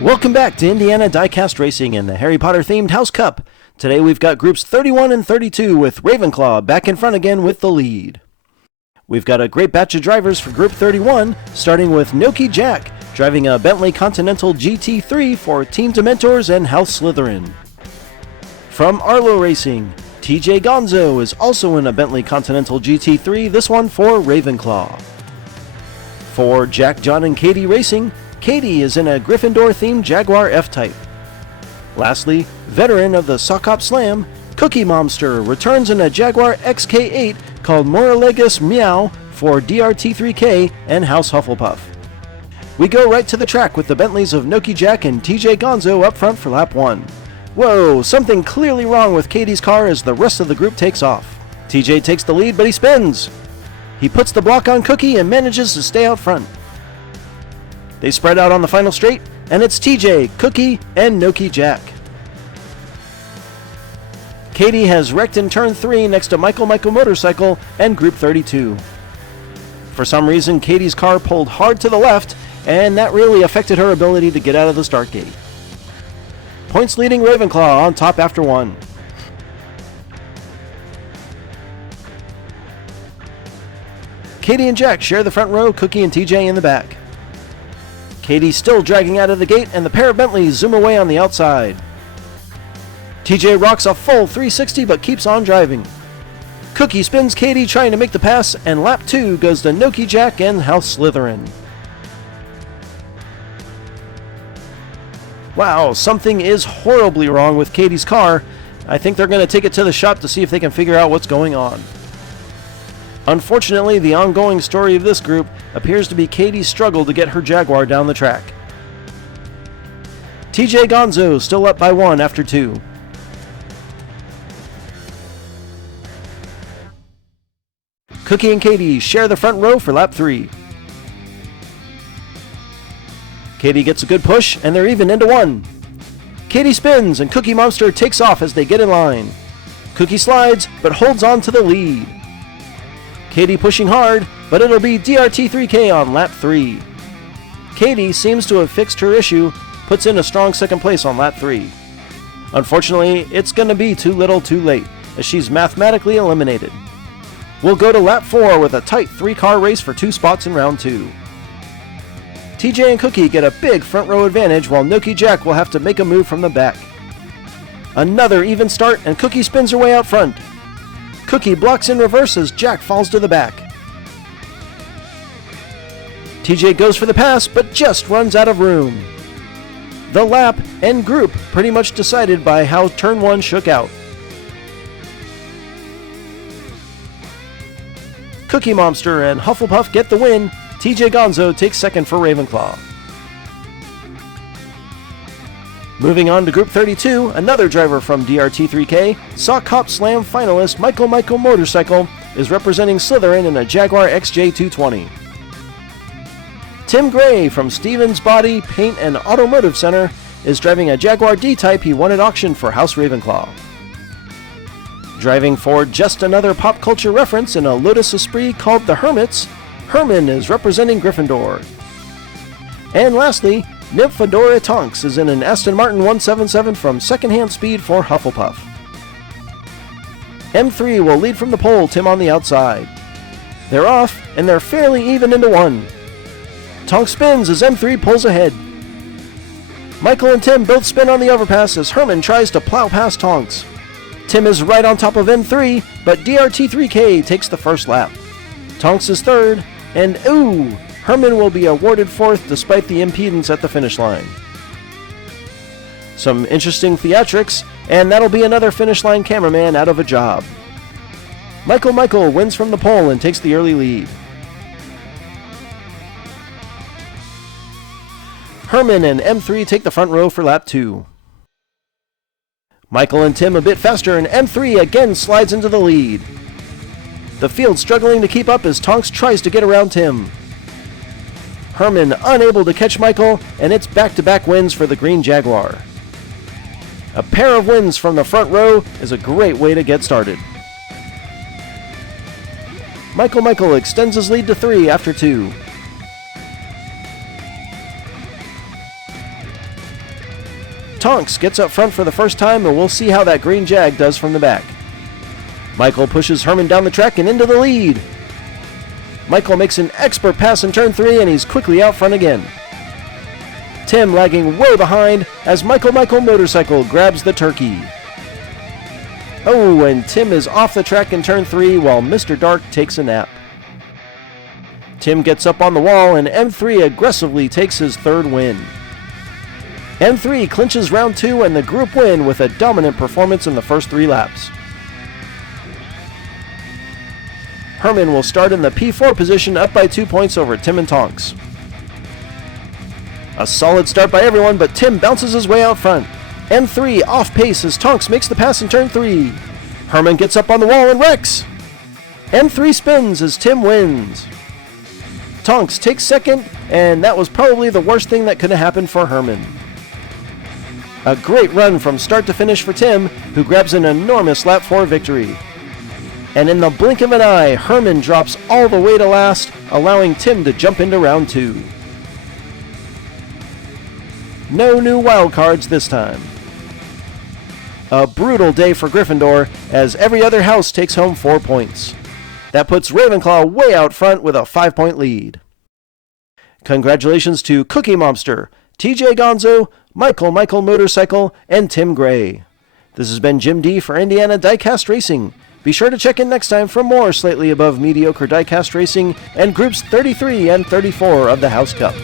Welcome back to Indiana Diecast Racing and the Harry Potter themed House Cup. Today we've got groups 31 and 32 with Ravenclaw back in front again with the lead. We've got a great batch of drivers for group 31, starting with Noki Jack, driving a Bentley Continental GT3 for Team Dementors and House Slytherin. From Arlo Racing, TJ Gonzo is also in a Bentley Continental GT3, this one for Ravenclaw. For Jack, John, and Katie Racing, Katie is in a Gryffindor-themed Jaguar F-Type. Lastly, veteran of the Sock Hop Slam, Cookie Momster returns in a Jaguar XK8 called Moralegus Meow for DRT3K and House Hufflepuff. We go right to the track with the Bentleys of Noki Jack and TJ Gonzo up front for lap 1. Whoa, something clearly wrong with Katie's car as the rest of the group takes off. TJ takes the lead, but he spins. He puts the block on Cookie and manages to stay out front. They spread out on the final straight, and it's TJ, Cookie, and Noki Jack. Katie has wrecked in turn 3 next to Michael Motorcycle and Group 32. For some reason, Katie's car pulled hard to the left, and that really affected her ability to get out of the start gate. Points leading Ravenclaw on top after 1. Katie and Jack share the front row, Cookie and TJ in the back. Katie still dragging out of the gate, and the pair of Bentleys zoom away on the outside. TJ rocks a full 360 but keeps on driving. Cookie spins Katie trying to make the pass, and lap 2 goes to Noki Jack and House Slytherin. Wow, something is horribly wrong with Katie's car. I think they're going to take it to the shop to see if they can figure out what's going on. Unfortunately, the ongoing story of this group appears to be Katie's struggle to get her Jaguar down the track. TJ Gonzo still up by 1 after 2. Cookie and Katie share the front row for lap 3. Katie gets a good push, and they're even into 1. Katie spins, and Cookie Monster takes off as they get in line. Cookie slides, but holds on to the lead. Katie pushing hard, but it'll be DRT3K on lap 3. Katie seems to have fixed her issue, puts in a strong second place on lap 3. Unfortunately, it's going to be too little too late, as she's mathematically eliminated. We'll go to lap 4 with a tight 3-car race for 2 spots in round 2. TJ and Cookie get a big front row advantage, while Noki Jack will have to make a move from the back. Another even start, and Cookie spins her way out front. Cookie blocks in reverse as Jack falls to the back. TJ goes for the pass, but just runs out of room. The lap and group pretty much decided by how turn 1 shook out. Cookie Momster and Hufflepuff get the win. TJ Gonzo takes second for Ravenclaw. Moving on to Group 32, another driver from DRT3K, Sock Hop Slam finalist Michael Motorcycle is representing Slytherin in a Jaguar XJ220. Tim Gray from Stevens Body, Paint, and Automotive Center is driving a Jaguar D-Type he won at auction for House Ravenclaw. Driving for just another pop culture reference in a Lotus Esprit called the Hermits, Herman is representing Gryffindor. And lastly, Nymphadora Tonks is in an Aston Martin 177 from Secondhand Speed for Hufflepuff. M3 will lead from the pole, Tim on the outside. They're off, and they're fairly even into 1. Tonks spins as M3 pulls ahead. Michael and Tim both spin on the overpass as Herman tries to plow past Tonks. Tim is right on top of M3, but DRT3K takes the first lap. Tonks is third, and Herman will be awarded 4th despite the impedance at the finish line. Some interesting theatrics, and that'll be another finish line cameraman out of a job. Michael wins from the pole and takes the early lead. Herman and M3 take the front row for lap 2. Michael and Tim a bit faster, and M3 again slides into the lead. The field struggling to keep up as Tonks tries to get around Tim. Herman unable to catch Michael, and it's back-to-back wins for the Green Jaguar. A pair of wins from the front row is a great way to get started. Michael extends his lead to 3 after 2. Tonks gets up front for the first time, and we'll see how that green Jag does from the back. Michael pushes Herman down the track and into the lead. Michael makes an expert pass in turn 3, and he's quickly out front again. Tim lagging way behind as Michael Motorcycle grabs the turkey. Oh, and Tim is off the track in turn 3 while Mr. Dark takes a nap. Tim gets up on the wall, and M3 aggressively takes his 3rd win. M3 clinches round 2 and the group win with a dominant performance in the first 3 laps. Herman will start in the P4 position, up by 2 points over Tim and Tonks. A solid start by everyone, but Tim bounces his way out front. M3 off pace as Tonks makes the pass in turn 3. Herman gets up on the wall and wrecks. M3 spins as Tim wins. Tonks takes 2nd, and that was probably the worst thing that could have happened for Herman. A great run from start to finish for Tim, who grabs an enormous lap 4 victory. And in the blink of an eye, Herman drops all the way to last, allowing Tim to jump into round 2. No new wildcards this time. A brutal day for Gryffindor, as every other house takes home 4 points. That puts Ravenclaw way out front with a 5-point lead. Congratulations to Cookie Monster, TJ Gonzo, Michael Motorcycle, and Tim Gray. This has been Jim D for Indiana Diecast Racing. Be sure to check in next time for more slightly above mediocre diecast racing and groups 33 and 34 of the House Cup.